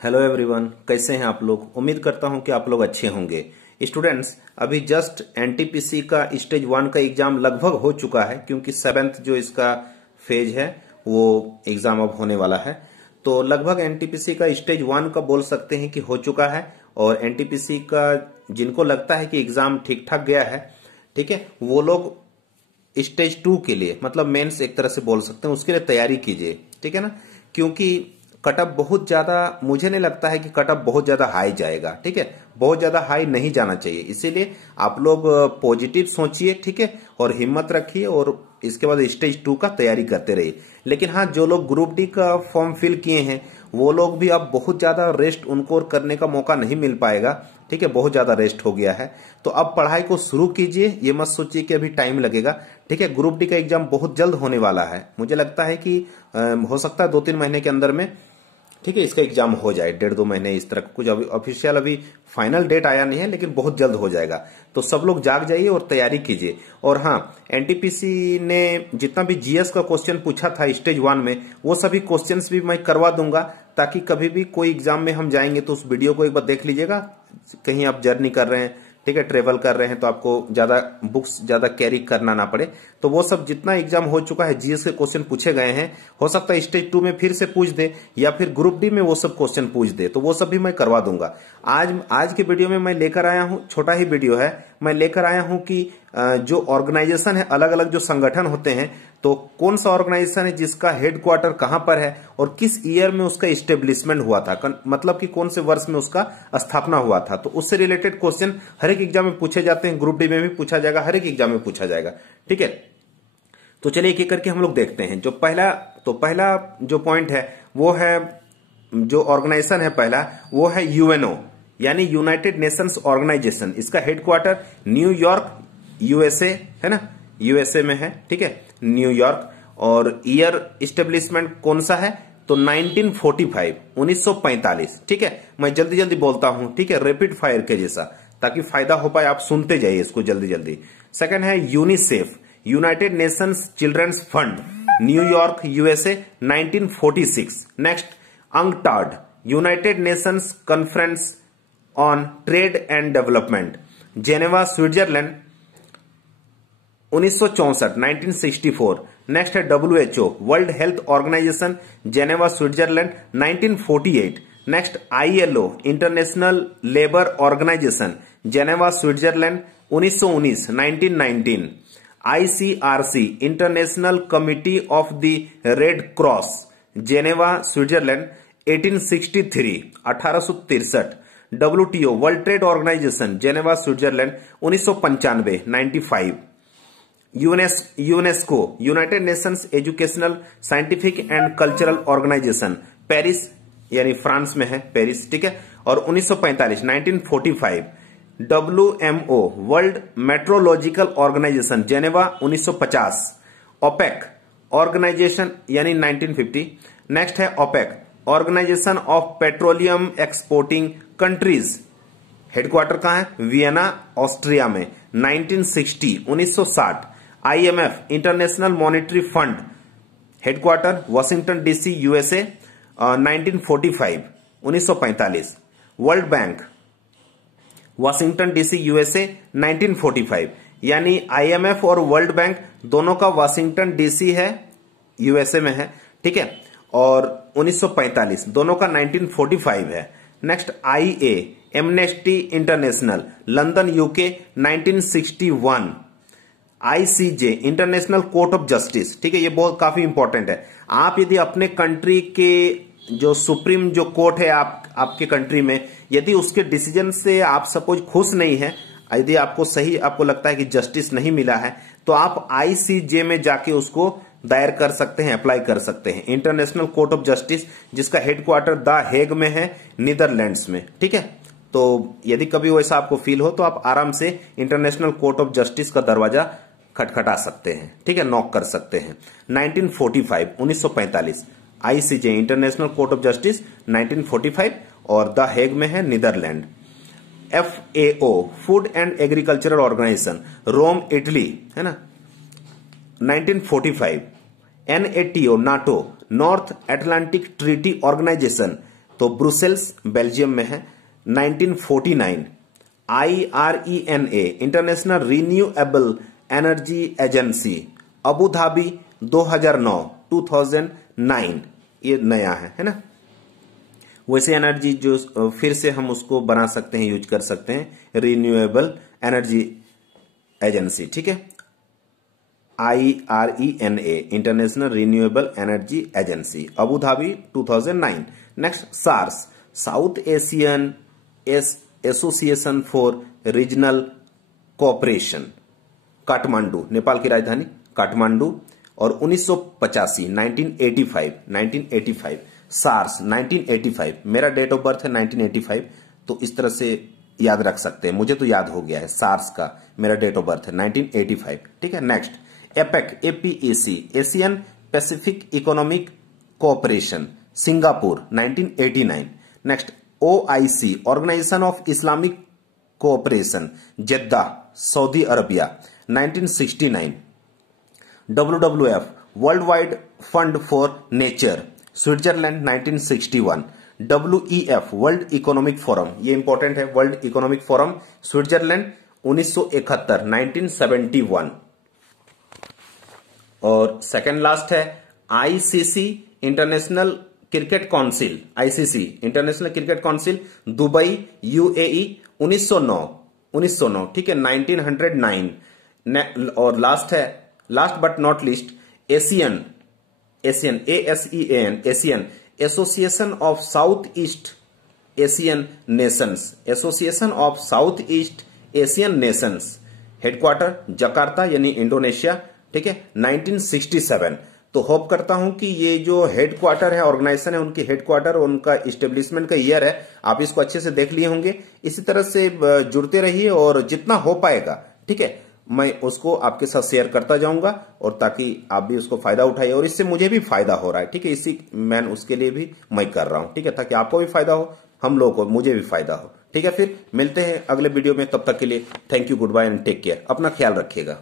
Hello everyone, कैसे हैं आप लोग। उम्मीद करता हूं कि आप लोग अच्छे होंगे। स्टूडेंट्स, अभी जस्ट एनटीपीसी का स्टेज 1 का एग्जाम लगभग हो चुका है, क्योंकि 7th जो इसका फेज है वो एग्जाम अब होने वाला है। तो लगभग एनटीपीसी का स्टेज 1 का बोल सकते हैं कि हो चुका है। और एनटीपीसी का जिनको लगता है कि एग्जाम ठीक ठाक गया है, ठीक है, वो लोग स्टेज 2 के लिए मतलब मेंस एक तरह से बोल सकते हैं, उसके लिए तैयारी कीजिए, ठीक है ना। क्योंकि कटअप बहुत ज्यादा, मुझे नहीं लगता है कि कटअप बहुत ज्यादा हाई जाएगा, ठीक है। बहुत ज्यादा हाई नहीं जाना चाहिए, इसीलिए आप लोग पॉजिटिव सोचिए, ठीक है, और हिम्मत रखिए और इसके बाद स्टेज 2 का तैयारी करते रहिए। लेकिन हाँ, जो लोग ग्रुप डी का फॉर्म फिल किए हैं वो लोग भी अब बहुत ज्यादा रेस्ट उनको करने का मौका नहीं मिल पाएगा, ठीक है। बहुत ज्यादा रेस्ट हो गया है, तो अब पढ़ाई को शुरू कीजिए। ये मत सोचिए कि अभी टाइम लगेगा, ठीक है। ग्रुप डी का एग्जाम बहुत जल्द होने वाला है। मुझे लगता है कि हो सकता है 2-3 महीने के अंदर में, ठीक है, इसका एग्जाम हो जाए। 1.5-2 महीने इस तरह कुछ अभी ऑफिशियल अभी फाइनल डेट आया नहीं है, लेकिन बहुत जल्द हो जाएगा। तो सब लोग जाग जाइए और तैयारी कीजिए। और हाँ, एनटीपीसी ने जितना भी जीएस का क्वेश्चन पूछा था स्टेज 1 में, वो सभी क्वेश्चंस भी मैं करवा दूंगा, ताकि कभी भी कोई एग्जाम में हम जाएंगे तो उस वीडियो को एक बार देख लीजिएगा। कहीं आप जर्नी कर रहे हैं, ठीक है, ट्रेवल कर रहे हैं, तो आपको ज्यादा बुक्स ज्यादा कैरी करना ना पड़े। तो वो सब जितना एग्जाम हो चुका है, जीएस के क्वेश्चन पूछे गए हैं, हो सकता है स्टेज 2 में फिर से पूछ दे, या फिर ग्रुप डी में वो सब क्वेश्चन पूछ दे, तो वो सब भी मैं करवा दूंगा। आज के वीडियो में मैं लेकर आया हूं, छोटा ही वीडियो है, मैं लेकर आया हूं कि जो ऑर्गेनाइजेशन है, अलग अलग जो संगठन होते हैं, तो कौन सा ऑर्गेनाइजेशन है जिसका हेडक्वार्टर कहां पर है और किस ईयर में उसका इस्टेब्लिशमेंट हुआ था, मतलब कि कौन से वर्ष में उसका स्थापना हुआ था। तो उससे रिलेटेड क्वेश्चन हर एक एग्जाम में पूछे जाते हैं, ग्रुप डी में भी पूछा जाएगा, हर एक एग्जाम में पूछा जाएगा, ठीक है। तो चलिए एक एक करके हम लोग देखते हैं। जो पहला जो पॉइंट है वो है, जो ऑर्गेनाइजेशन है पहला, वो है यूएनओ, यानी यूनाइटेड नेशंस ऑर्गेनाइजेशन। इसका हेडक्वार्टर न्यूयॉर्क, यूएसए है ना, यूएसए में है, ठीक है, न्यूयॉर्क। और ईयर इस्टेब्लिशमेंट कौन सा है, तो 1945, 1945, ठीक है। मैं जल्दी जल्दी बोलता हूं, ठीक है, रैपिड फायर के जैसा, ताकि फायदा हो पाए, आप सुनते जाइए इसको जल्दी जल्दी। सेकंड है UNICEF, United Nations Children's Fund, New York, USA, 1946। Next, UNCTAD, United Nations Conference on Trade and Development, Geneva, Switzerland, 1964, 1964। Next है WHO, World Health Organization, Geneva, Switzerland, 1948। Next ILO, International Labour Organization, Geneva, Switzerland, 1919, 1919। ICRC, International Committee of the Red Cross, Geneva, Switzerland, 1863, 1863। WTO, World Trade Organization, Geneva, Switzerland, 1995, 95। UNESCO, United Nations Educational, Scientific and Cultural organisation, Paris, यानी France में है Paris, ठीक है, और 1945, 1945। WMO, world meteorological organisation, Geneva, 1950। OPEC organisation, यानी 1950। Next है OPEC, organisation of petroleum exporting countries, headquarter कहां है, वियना, ऑस्ट्रिया में, 1960, 1960। IMF, international monetary fund, headquarter Washington DC, USA, 1945, 1945। World Bank, Washington DC, USA, 1945। यानी IMF और world bank दोनों का Washington DC है, यूएसए में है, ठीक है, और 1945 दोनों का 1945 है। नेक्स्ट आईए, amnesty international, London, UK, 1961। ICJ, international court of justice, ठीक है, ये बहुत काफी इंपॉर्टेंट है। आप यदि अपने कंट्री के जो सुप्रीम जो कोर्ट है आपके कंट्री में, यदि उसके डिसीजन से आप सपोज खुश नहीं है, यदि आपको लगता है कि जस्टिस नहीं मिला है, तो आप आईसीजे में जाके उसको दायर कर सकते हैं, अप्लाई कर सकते हैं। इंटरनेशनल कोर्ट ऑफ जस्टिस, जिसका हेडक्वार्टर द हेग में है, नीदरलैंड्स में, ठीक है। तो यदि कभी वैसा आपको फील हो तो आप आराम से इंटरनेशनल कोर्ट ऑफ जस्टिस का दरवाजा खटखटा सकते हैं, ठीक है, नॉक कर सकते हैं। 1945, 1945। ICJ, international court of justice, 1945, और द हेग में है, Netherland. FAO, food and agricultural organisation, Rome, Italy, है ना, 1945। NATO, North Atlantic treaty organisation, तो ब्रुसेल्स बेल्जियम में है। 1949 IRENA international renewable energy agency Abu Dhabi 2009 ये नया है ना। वैसे एनर्जी जो फिर से हम उसको बना सकते हैं, यूज कर सकते हैं, रिन्यूएबल एनर्जी एजेंसी, ठीक है। IRENA international renewable energy agency Abu Dhabi 2009। Next SAARC South Asian association for regional cooperation Kathmandu, Nepal की राजधानी काठमांडू। और 1985 सार्स 1985, मेरा डेट ऑफ बर्थ है 1985, तो इस तरह से याद रख सकते हैं, मुझे तो याद हो गया है सार्स का, मेरा डेट ऑफ बर्थ है 1985, ठीक है। Next APEC APEC Asian Pacific economic cooperation Singapore 1989। Next OIC organisation of Islamic cooperation Jeddah Saudi Arabia 1969। WWF world wide fund for nature Switzerland 1961। WEF world economic forum, ये important है, world economic forum Switzerland 1971। और second last है ICC international cricket council, ICC international cricket council Dubai UAE 1909, ठीक है, 1909। और last है, last but not least ASEAN Asian association of south east Asian Nations, association of south east Asian Nations, headquarter Jakarta यानी Indonesia, ठीक है, 1967। तो hope करता हूं कि ये जो हेडक्वार्टर है, ऑर्गेनाइजेशन है, उनकी हेडक्वार्टर और उनका इस्टेब्लिशमेंट का ईयर है, आप इसको अच्छे से देख लिए होंगे। इसी तरह से जुड़ते रहिए और जितना हो पाएगा, ठीक है, मैं उसको आपके साथ शेयर करता जाऊंगा, और ताकि आप भी उसको फायदा उठाइए, और इससे मुझे भी फायदा हो रहा है, ठीक है, इसी मैं उसके लिए भी मैं कर रहा हूं, ठीक है, ताकि आपको भी फायदा हो, हम लोगों को, मुझे भी फायदा हो, ठीक है। फिर मिलते हैं अगले वीडियो में, तब तक के लिए thank you, good bye and take care, अपना ख्याल रखिएगा।